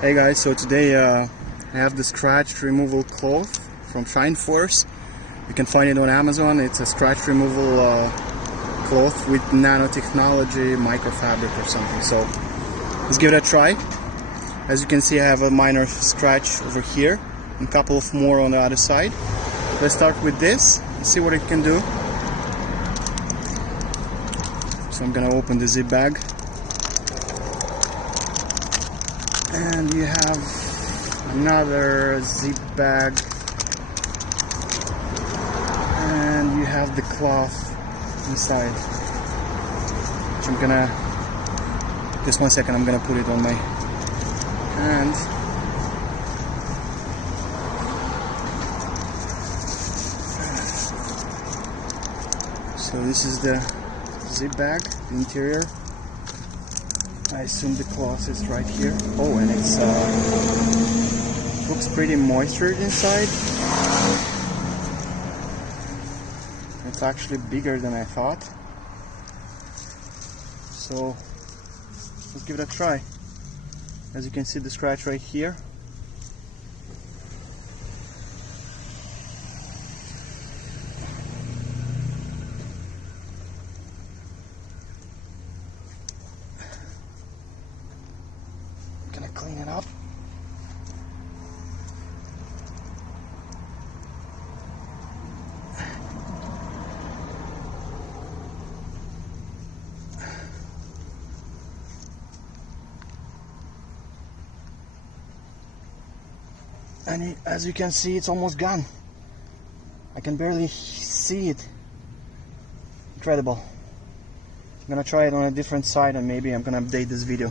Hey guys, so today I have the scratch removal cloth from ShineForce. You can find it on Amazon. It's a scratch removal cloth with nanotechnology, microfabric or something. So let's give it a try. As you can see, I have a minor scratch over here and a couple of more on the other side. Let's start with this and see what it can do. So I'm gonna open the zip bag. And you have another zip bag, and you have the cloth inside, which I'm gonna, just 1 second, I'm gonna put it on my hand. So this is the zip bag, the interior. I assume the cloth is right here. Oh, and it's looks pretty moisturized inside. It's actually bigger than I thought. So let's give it a try. As you can see, the scratch right here. Gonna clean it up. And as you can see, it's almost gone. I can barely see it. Incredible. I'm gonna try it on a different side, and maybe I'm gonna update this video.